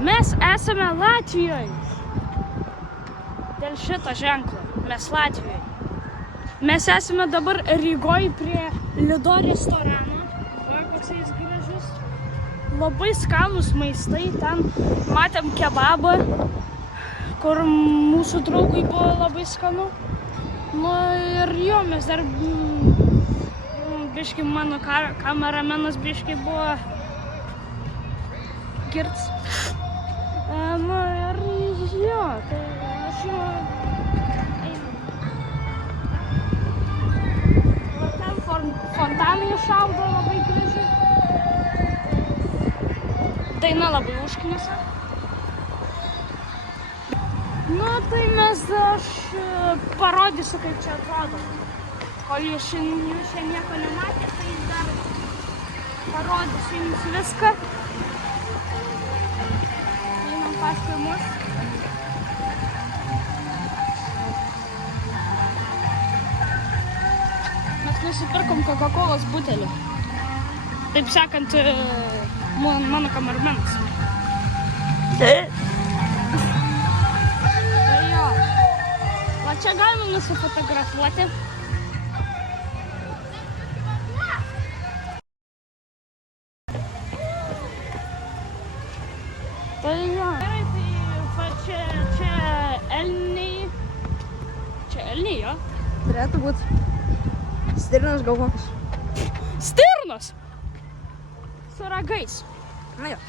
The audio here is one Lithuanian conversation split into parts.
Mes esame Latvijoje. Dėl šito ženklo. Mes Latvijoje. Mes esame dabar Rygoje prie Lido restorano. Va, koks jis gražus. Labai skanus maistai. Ten matėm kebabą, kur mūsų draugui buvo labai skanu. Nu ir jo, mes dar biškai mano kameramenas biškai buvo girts. Nu ir jo, tai aš jau einu. Va ten fontanai šaudo labai gražiai. Daina labai užknisa. Nu tai aš parodysiu, kaip čia atrodo. Kol jūs čia nieko nematėte, tai dar parodysiu jums viską. Einam paskui mus. Mes nusipirkom Coca-Colos butelį. Taip sakant, mano kameramenas. Čia galima nusifotografuoti. Tai jo. Gerai, tai čia elniai. Čia elniai, jo? Turėtų būti. Stirnos galvokas. Stirnos? Su ragais. Na jo.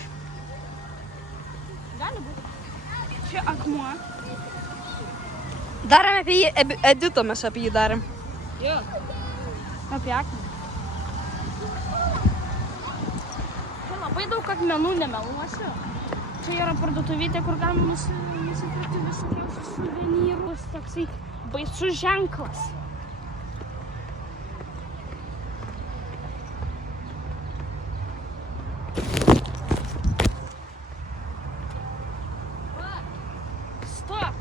Gali būti. Čia akmuo. Darėm apie jį, edito mes apie jį darėm. Jo. Apie akmenį. Čia labai daug akmenų, nemeluosiu. Čia yra parduotuvytė, kur galima nusipirkti visokiausius suvenyrus. Toksai baisus ženklas. Stop!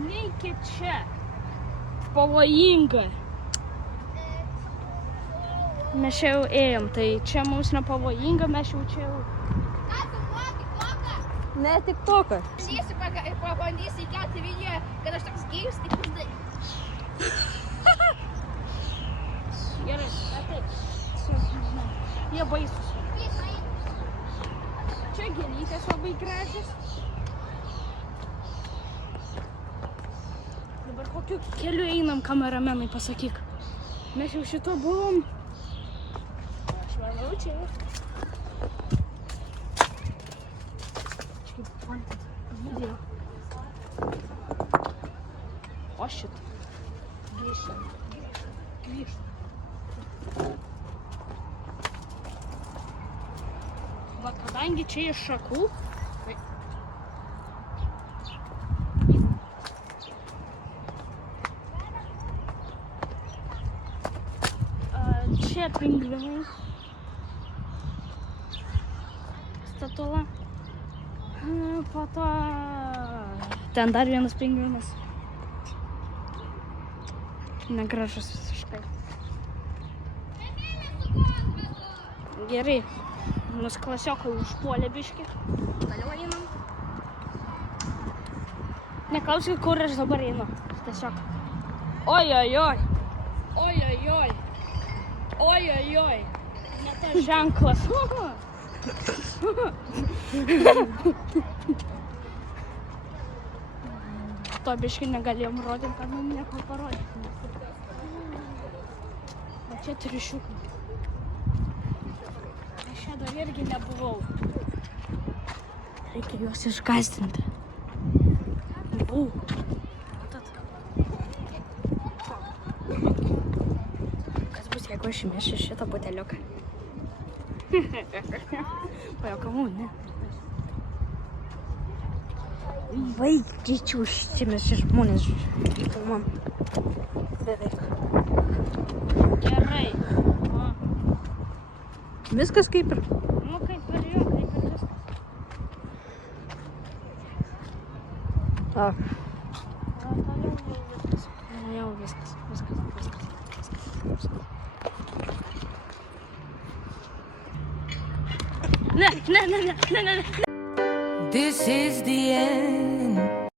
Neikit čia. Pavojinga. Mes čia jau ėjom, tai čia mums nepavojinga, mes jau čia jau... Ne, tik toką. Aš pabandysiu įkelti video, kad aš toks gėjus, tai uždai. Gerai, taip. Jie baisus. Čia gėlytės labai gražios. Dabar kokiu keliu einam, kameramenai, pasakyk. Mes jau šito buvom. Aš manau čia. Kažkaip pantat video. O šit. Grįžtam. Va, kadangi čia iš šakų, čia pingvinai, statula, po to ten dar vienas pingvinas, negražus visiškai. Gerai, mus klasiokai užpuolė biškį, toliau einam. Neklauskit, kur aš dabar einu, tiesiog. Ojojoj, ojojoj. Ojojoj, ne tas ženklas. To biškai negalėjom rodyti, kad mums nieko parodyti. O čia triušiukai. Aš čia dar irgi nebuvau. Reikia juos išgąsdinti. Buvau. Jeigu aš įmešiu šitą buteliuką. Pajuokavau, ne? Vaikičių užsimešė žmonės. Man beveik. Gerai. O. Viskas kaip ir. Nu, kaip ir jo, kaip ir viskas. Jau viskas. Ne. This is the end.